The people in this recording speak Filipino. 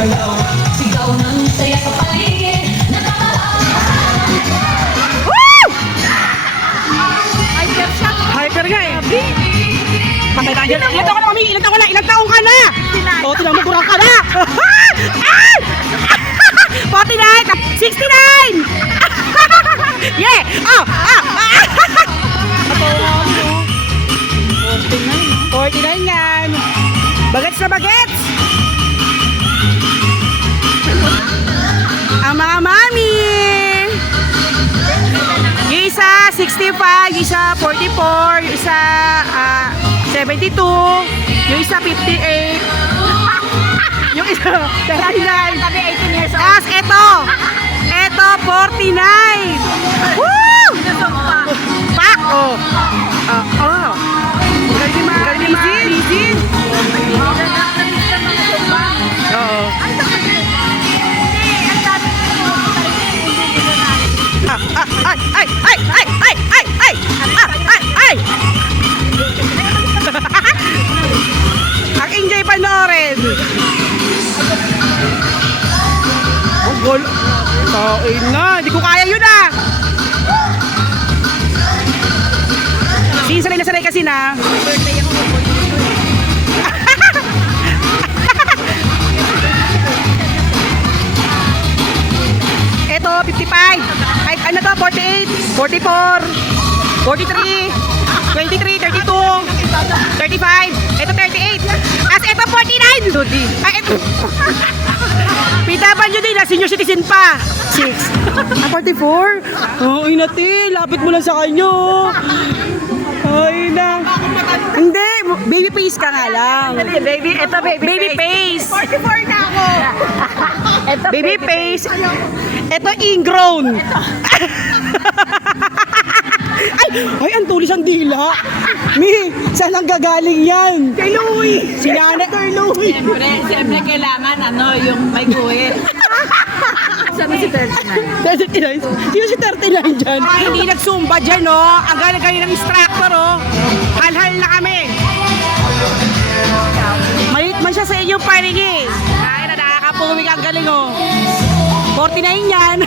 gumagalaw. Sigaw ng saya sa paligid. Hyper nga eh. Patay tayo. Ilang taon ka na, mami? Ilang taon ka na? Ilang taon ka na? O, tilang mo, kurang ka na. 49! 69! Yeah! Oh! Ah! 49 yan. Bagets na bagets. Ang mga mami. Yung isa 65, yung isa 44, yung isa 72, yung isa 58, yung isa 39. Sabi 18 years old. Tapos eto 49. Woo! Pak! Oh! Oh! Galing ni Lizin. Oo. Ay! Ang enjoy panoorin. Oh, gol. Tain na. Hindi ko kaya yun ah. Sanay na sanay kasi na. Ito, 55. Ay, ano to? 48, 44, 43, 23, 32, 35. Ito, 38. As ito, 49. Ay, ito. PW din na, senior citizen pa. 6. 44? Oo, inati. Lapit mo lang sa kanya. Ay na. Hindi, baby face ka nga lang. Baby, ito Baby face. 44 na ako. Ito, Baby face. Ito ingrown. Ay, ang tulis ang dila. Mi, saan ang gagaling yan? Kay Louie. Si Nana. Louie. Siyempre kailangan yung may guhit. Sabi si 39. 39. Sino si 39 dyan? Hindi nagsumba dyan, oh. Ang galing kayo ng instructor, oh. Hal-hal na kami. Malit man siya sa inyong paringi. Ay, na nakakapuwi ka, ang galing, oh. 49 yan.